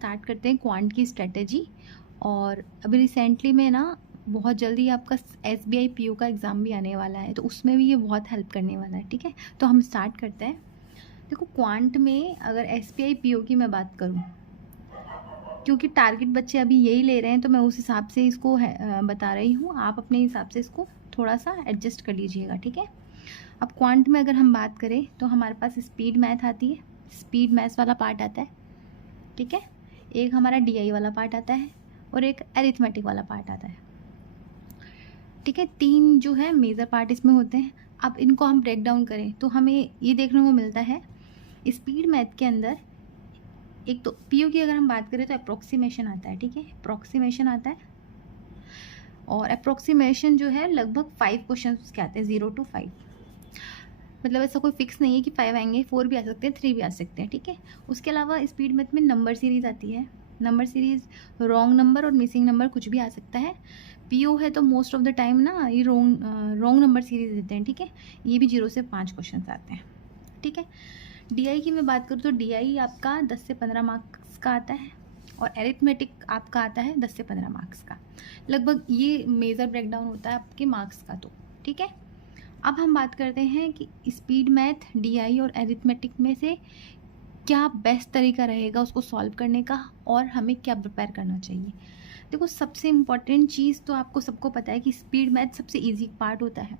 Start करते हैं quant की स्ट्रेटजी। और अभी रिसेंटली में ना बहुत जल्दी आपका SBI PO का एग्ज़ाम भी आने वाला है, तो उसमें भी ये बहुत हेल्प करने वाला है। ठीक है, तो हम स्टार्ट करते हैं। देखो क्वांट में अगर SBI PO की मैं बात करूँ, क्योंकि टारगेट बच्चे अभी यही ले रहे हैं, तो मैं उस हिसाब से इसको बता रही हूँ। आप अपने हिसाब से इसको थोड़ा सा एडजस्ट कर लीजिएगा। ठीक है, अब क्वांट में अगर हम बात करें तो हमारे पास स्पीड मैथ आती है, स्पीड मैथ्स वाला पार्ट आता है। ठीक है, एक हमारा DI वाला पार्ट आता है और एक अरिथमेटिक वाला पार्ट आता है। ठीक है, 3 जो है मेजर पार्ट इसमें होते हैं। अब इनको हम ब्रेक डाउन करें तो हमें ये देखने को मिलता है स्पीड मैथ के अंदर एक तो PO की अगर हम बात करें तो अप्रोक्सीमेशन आता है। ठीक है, अप्रोक्सीमेशन आता है, और अप्रोक्सीमेशन जो है लगभग 5 क्वेश्चन उसके आते हैं, 0 to 5। मतलब ऐसा कोई फिक्स नहीं है कि 5 आएंगे, 4 भी आ सकते हैं, 3 भी आ सकते हैं। ठीक है, उसके अलावा स्पीड मैथ में नंबर सीरीज़ आती है। नंबर सीरीज़ रॉन्ग नंबर और मिसिंग नंबर कुछ भी आ सकता है। PO है तो मोस्ट ऑफ द टाइम ना ये रॉन्ग नंबर सीरीज़ देते हैं। ठीक है, ये भी 0 से 5 क्वेश्चन आते हैं। ठीक है, DI की मैं बात करूँ तो DI आपका 10 से 15 मार्क्स का आता है, और एरिथमेटिक आपका आता है 10 से 15 मार्क्स का। लगभग ये मेजर ब्रेकडाउन होता है आपके मार्क्स का। तो ठीक है, अब हम बात करते हैं कि स्पीड मैथ, DI और एरिथमेटिक में से क्या बेस्ट तरीका रहेगा उसको सॉल्व करने का, और हमें क्या प्रिपेयर करना चाहिए। देखो सबसे इम्पॉर्टेंट चीज़ तो आपको सबको पता है कि स्पीड मैथ सबसे इजी पार्ट होता है,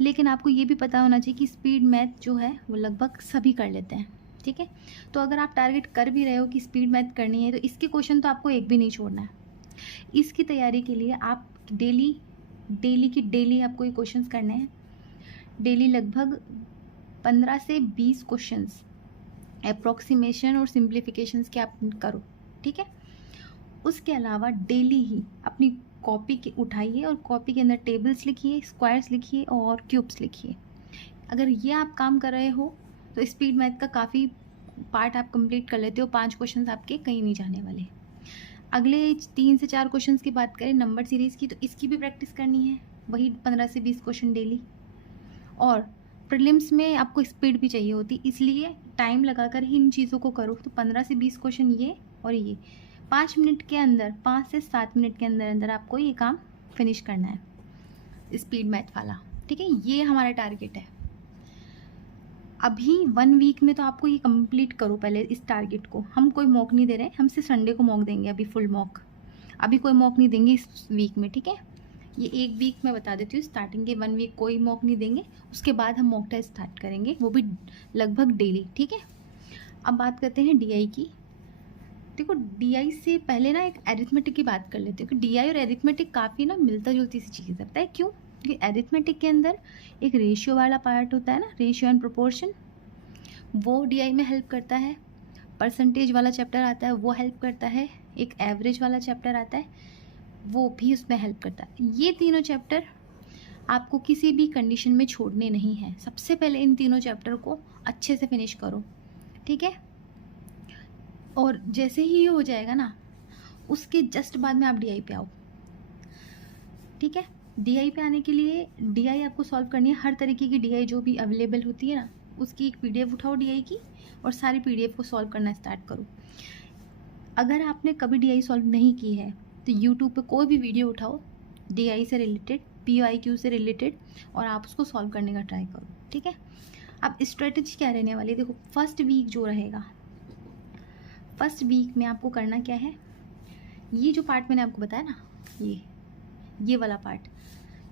लेकिन आपको ये भी पता होना चाहिए कि स्पीड मैथ जो है वो लगभग सभी कर लेते हैं। ठीक है, तो अगर आप टारगेट कर भी रहे हो कि स्पीड मैथ करनी है तो इसके क्वेश्चन तो आपको एक भी नहीं छोड़ना है। इसकी तैयारी के लिए आप डेली आपको ये क्वेश्चंस करने हैं। डेली लगभग 15 से 20 क्वेश्चंस अप्रोक्सीमेशन और सिंप्लीफिकेशंस के आप करो। ठीक है, उसके अलावा डेली ही अपनी कॉपी के उठाइए और कॉपी के अंदर टेबल्स लिखिए, स्क्वायर्स लिखिए और क्यूब्स लिखिए। अगर ये आप काम कर रहे हो तो स्पीड मैथ का काफ़ी पार्ट आप कंप्लीट कर लेते हो। 5 क्वेश्चंस आपके कहीं नहीं जाने वाले। अगले 3 से 4 क्वेश्चंस की बात करें नंबर सीरीज़ की, तो इसकी भी प्रैक्टिस करनी है, वही 15 से 20 क्वेश्चन डेली। और प्रीलिम्स में आपको स्पीड भी चाहिए होती, इसलिए टाइम लगाकर ही इन चीज़ों को करो। तो 15 से 20 क्वेश्चन ये, और ये 5 मिनट के अंदर, 5 से 7 मिनट के अंदर अंदर आपको ये काम फिनिश करना है स्पीड मैथ वाला। ठीक है, ये हमारा टारगेट है। अभी 1 वीक में तो आपको ये कंप्लीट करो पहले इस टारगेट को। हम कोई मॉक नहीं दे रहे हैं, हम सिर्फ संडे को मॉक देंगे, अभी फुल मॉक, अभी कोई मॉक नहीं देंगे इस वीक में। ठीक है, ये 1 वीक मैं बता देती हूँ, स्टार्टिंग के 1 वीक कोई मॉक नहीं देंगे, उसके बाद हम मॉक टेस्ट स्टार्ट करेंगे, वो भी लगभग डेली। ठीक है, अब बात करते हैं DI की। देखो DI से पहले ना एक एरिथमेटिक की बात कर लेते हैं, क्योंकि DI और एरिथमेटिक काफ़ी ना मिलता जुलती सी चीज़ है। पता है क्यों? क्योंकि एरिथमेटिक के अंदर एक रेशियो वाला पार्ट होता है ना, रेशियो एंड प्रोपोर्शन, वो DI में हेल्प करता है। परसेंटेज वाला चैप्टर आता है, वो हेल्प करता है। एक एवरेज वाला चैप्टर आता है, वो भी उसमें हेल्प करता है। ये तीनों चैप्टर आपको किसी भी कंडीशन में छोड़ने नहीं हैं। सबसे पहले इन तीनों चैप्टर को अच्छे से फिनिश करो। ठीक है, और जैसे ही ये हो जाएगा ना, उसके जस्ट बाद में आप DI पे आओ। ठीक है, DI पे आने के लिए DI आपको सॉल्व करनी है, हर तरीके की DI जो भी अवेलेबल होती है ना, उसकी एक PDF उठाओ DI की, और सारी PDF को सॉल्व करना स्टार्ट करो। अगर आपने कभी DI सॉल्व नहीं की है तो यूट्यूब पे कोई भी वीडियो उठाओ DI से रिलेटेड, PYQ से रिलेटेड, और आप उसको सॉल्व करने का ट्राई करो। ठीक है, अब स्ट्रेटजी क्या रहने वाली है, देखो फर्स्ट वीक जो रहेगा, फर्स्ट वीक में आपको करना क्या है, ये जो पार्ट मैंने आपको बताया ना, ये वाला पार्ट,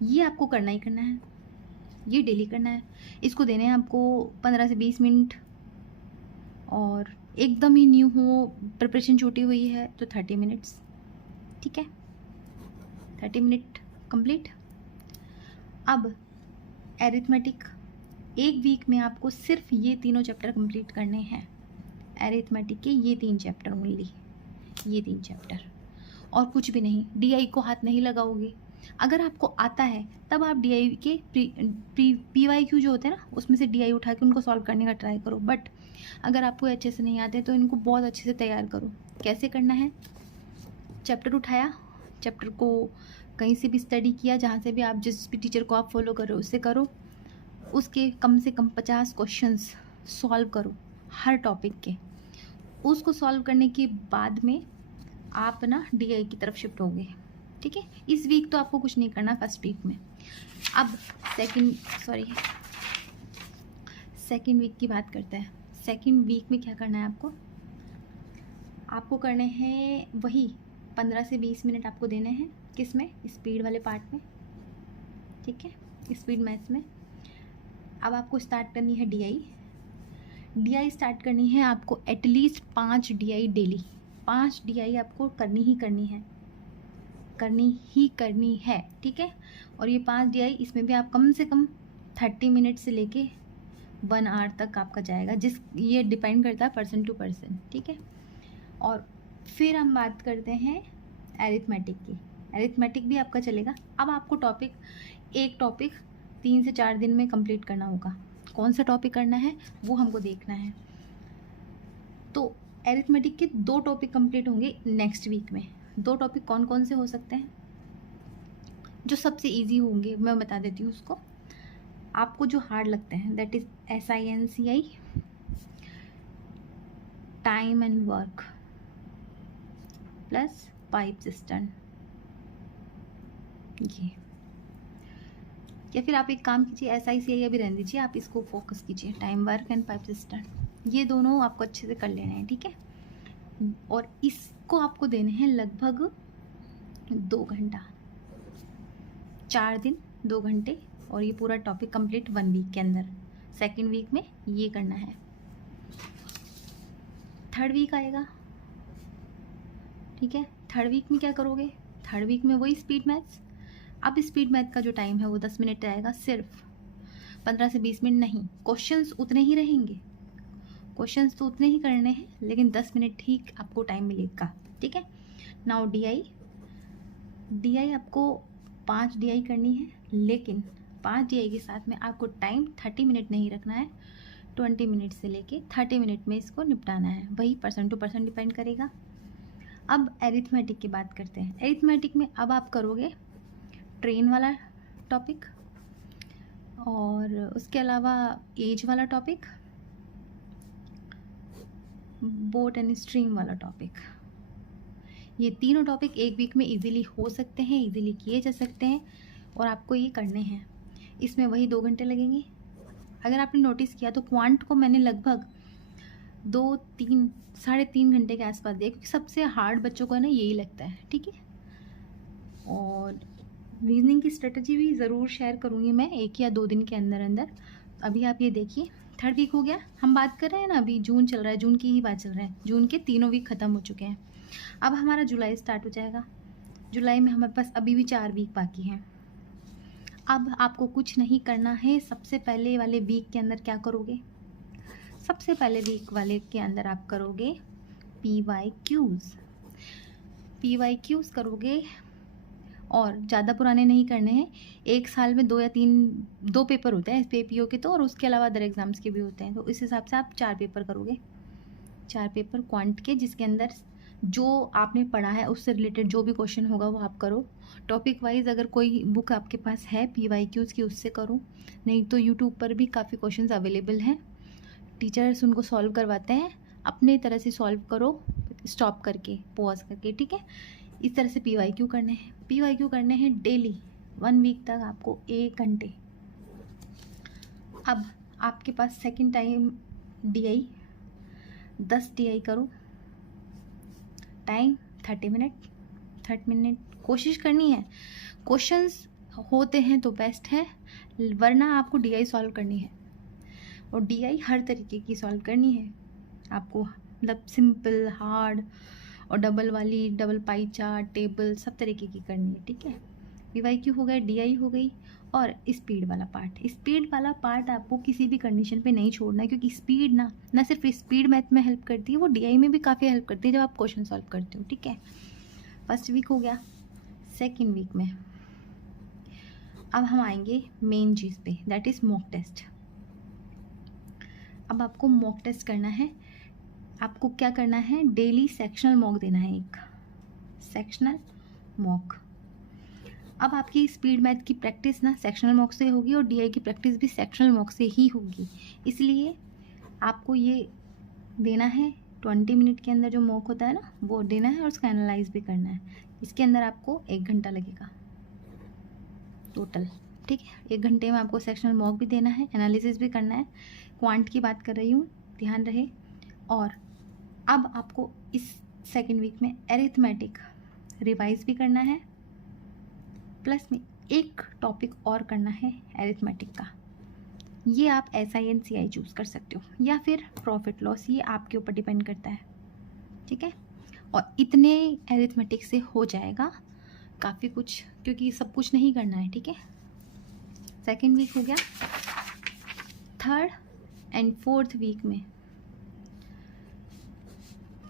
ये आपको करना ही करना है, ये डेली करना है। इसको देने हैं आपको 15 से 20 मिनट, और एकदम ही न्यू हो, प्रिपरेशन छूटी हुई है तो 30 मिनट्स। ठीक है, 30 मिनट कंप्लीट। अब एरिथमेटिक, 1 वीक में आपको सिर्फ ये तीनों चैप्टर कंप्लीट करने हैं। एरिथमेटिक के ये 3 चैप्टर ओनली, ये 3 चैप्टर, और कुछ भी नहीं। DI को हाथ नहीं लगाओगे। अगर आपको आता है तब आप DI के PYQ जो होते हैं ना, उसमें से DI उठा के उनको सॉल्व करने का ट्राई करो। बट अगर आपको अच्छे से नहीं आते तो इनको बहुत अच्छे से तैयार करो। कैसे करना है, चैप्टर उठाया, चैप्टर को कहीं से भी स्टडी किया, जहाँ से भी आप जिस भी टीचर को आप फॉलो करो उससे करो, उसके कम से कम 50 क्वेश्चंस सॉल्व करो हर टॉपिक के। उसको सॉल्व करने के बाद में आप ना DI की तरफ शिफ्ट होगे, ठीक है। इस वीक तो आपको कुछ नहीं करना, फर्स्ट वीक में। अब सेकेंड वीक की बात करते हैं। सेकेंड वीक में क्या करना है आपको करने हैं वही 15 से 20 मिनट आपको देने हैं। किस में? स्पीड वाले पार्ट में, ठीक है, स्पीड मैथ्स में। अब आपको स्टार्ट करनी है DI स्टार्ट करनी है आपको एटलीस्ट 5 DI डेली। 5 DI आपको करनी ही करनी है, ठीक है। और ये 5 DI, इसमें भी आप कम से कम 30 मिनट से लेके 1 आवर तक आपका जाएगा, ये डिपेंड करता है पर्सन टू पर्सन, ठीक है। और फिर हम बात करते हैं एरिथमेटिक की। एरिथमेटिक भी आपका चलेगा। अब आपको एक टॉपिक 3 से 4 दिन में कंप्लीट करना होगा। कौन सा टॉपिक करना है वो हमको देखना है। तो एरिथमेटिक के 2 टॉपिक कंप्लीट होंगे नेक्स्ट वीक में। 2 टॉपिक कौन कौन से हो सकते हैं? जो सबसे इजी होंगे मैं बता देती हूँ उसको। आपको जो हार्ड लगते हैं that is SINCI, time and work plus pipe system. ये, या फिर आप एक काम कीजिए, SICI अभी रहने दीजिए, आप इसको फोकस कीजिए, time work and pipe system. ये दोनों आपको अच्छे से कर लेने हैं, ठीक है। और इसको आपको देने हैं लगभग 2 घंटा, 4 दिन 2 घंटे, और ये पूरा टॉपिक कंप्लीट 1 वीक के अंदर। सेकेंड वीक में ये करना है। थर्ड वीक आएगा, ठीक है। थर्ड वीक में क्या करोगे? थर्ड वीक में वही स्पीड मैथ्स। अब स्पीड मैथ का जो टाइम है वो 10 मिनट आएगा, सिर्फ 15 से 20 मिनट नहीं। क्वेश्चंस उतने ही रहेंगे, क्वेश्चंस तो उतने ही करने हैं, लेकिन 10 मिनट ही आपको टाइम मिलेगा, ठीक है। नाउ DI आपको 5 DI करनी है, लेकिन 5 DI के साथ में आपको टाइम 30 मिनट नहीं रखना है, 20 मिनट से लेके 30 मिनट में इसको निपटाना है। वही पर्सन टू पर्सन डिपेंड करेगा। अब एरिथमेटिक की बात करते हैं। एरिथमेटिक में अब आप करोगे ट्रेन वाला टॉपिक, और उसके अलावा एज वाला टॉपिक, बोट एंड स्ट्रीम वाला टॉपिक। ये तीनों टॉपिक एक वीक में इजीली हो सकते हैं, इजीली किए जा सकते हैं, और आपको ये करने हैं। इसमें वही 2 घंटे लगेंगे। अगर आपने नोटिस किया तो क्वांट को मैंने लगभग 3.5 घंटे के आसपास दिया, क्योंकि सबसे हार्ड बच्चों को ना यही लगता है, ठीक है। और रीजनिंग की स्ट्रेटजी भी ज़रूर शेयर करूँगी मैं 1 या 2 दिन के अंदर। अभी आप ये देखिए, थर्ड वीक हो गया। हम बात कर रहे हैं ना, अभी जून चल रहा है, जून की ही बात चल रहा है। जून के 3 वीक ख़त्म हो चुके हैं। अब हमारा जुलाई स्टार्ट हो जाएगा। जुलाई में हमारे पास अभी भी 4 वीक बाकी हैं। अब आपको कुछ नहीं करना है। सबसे पहले वाले वीक के अंदर क्या करोगे? सबसे पहले वीक वाले के अंदर आप करोगे PYQs करोगे, और ज़्यादा पुराने नहीं करने हैं। 1 साल में 2 या 2 पेपर होते हैं SPPO के तो, और उसके अलावा अदर एग्ज़ाम्स के भी होते हैं। तो इस हिसाब से आप 4 पेपर करोगे, 4 पेपर क्वांट के, जिसके अंदर जो आपने पढ़ा है उससे रिलेटेड जो भी क्वेश्चन होगा वो आप करो। टॉपिक वाइज अगर कोई बुक आपके पास है PYQs की, उससे करो, नहीं तो यूट्यूब पर भी काफ़ी क्वेश्चंस अवेलेबल हैं, टीचर्स उनको सॉल्व करवाते हैं। अपने तरह से सॉल्व करो, स्टॉप करके, पॉज करके, ठीक है। इस तरह से PYQ करने हैं डेली 1 वीक तक, आपको 1 घंटे। अब आपके पास सेकंड टाइम DI 10 DI करो, टाइम 30 मिनट कोशिश करनी है। क्वेश्चंस होते हैं तो बेस्ट है, वरना आपको DI सॉल्व करनी है, और DI हर तरीके की सॉल्व करनी है आपको, मतलब सिंपल, हार्ड और डबल पाई चार्ट, टेबल, सब तरीके की करनी है, ठीक है। PYQ हो गया, DI हो गई, और स्पीड वाला पार्ट आपको किसी भी कंडीशन पे नहीं छोड़ना है, क्योंकि स्पीड ना सिर्फ स्पीड मैथ में हेल्प करती है, वो DI में भी काफ़ी हेल्प करती है जब आप क्वेश्चन सॉल्व करते हो, ठीक है। फर्स्ट वीक हो गया। सेकेंड वीक में अब हम आएंगे मेन चीज़ पे, दैट इज़ मॉक टेस्ट। अब आपको मॉक टेस्ट करना है। आपको क्या करना है? डेली सेक्शनल मॉक देना है, एक सेक्शनल मॉक। अब आपकी स्पीड मैथ की प्रैक्टिस ना सेक्शनल मॉक से होगी, और DI की प्रैक्टिस भी सेक्शनल मॉक से ही होगी, इसलिए आपको ये देना है 20 मिनट के अंदर जो मॉक होता है ना वो देना है और उसका एनालाइज भी करना है। इसके अंदर आपको 1 घंटा लगेगा टोटल, ठीक है। 1 घंटे में आपको सेक्शनल मॉक भी देना है, एनालिसिस भी करना है। क्वांट की बात कर रही हूँ, ध्यान रहे। और अब आपको इस सेकेंड वीक में एरिथमेटिक रिवाइज भी करना है, प्लस में एक टॉपिक और करना है एरिथमेटिक का। ये आप SINCI चूज़ कर सकते हो या फिर प्रॉफिट लॉस, ये आपके ऊपर डिपेंड करता है, ठीक है। और इतने एरिथमेटिक से हो जाएगा काफ़ी कुछ, क्योंकि सब कुछ नहीं करना है, ठीक है। सेकेंड वीक हो गया। थर्ड एंड फोर्थ वीक में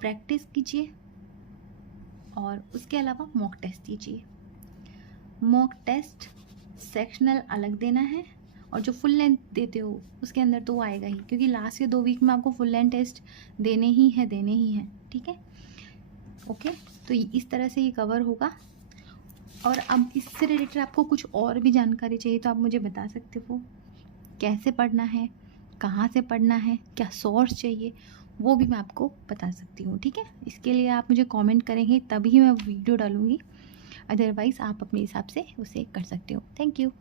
प्रैक्टिस कीजिए और उसके अलावा मॉक टेस्ट दीजिए। मॉक टेस्ट सेक्शनल अलग देना है और जो फुल लेंथ देते हो उसके अंदर तो आएगा ही, क्योंकि लास्ट के 2 वीक में आपको फुल लेंथ टेस्ट देने ही हैं, ठीक है। ओके, तो इस तरह से ये कवर होगा। और अब इससे रिलेटेड आपको कुछ और भी जानकारी चाहिए तो आप मुझे बता सकते हो, कैसे पढ़ना है, कहाँ से पढ़ना है, क्या सोर्स चाहिए, वो भी मैं आपको बता सकती हूँ, ठीक है। इसके लिए आप मुझे कमेंट करेंगे तभी मैं वीडियो डालूँगी, अदरवाइज़ आप अपने हिसाब से उसे कर सकते हो। Thank you.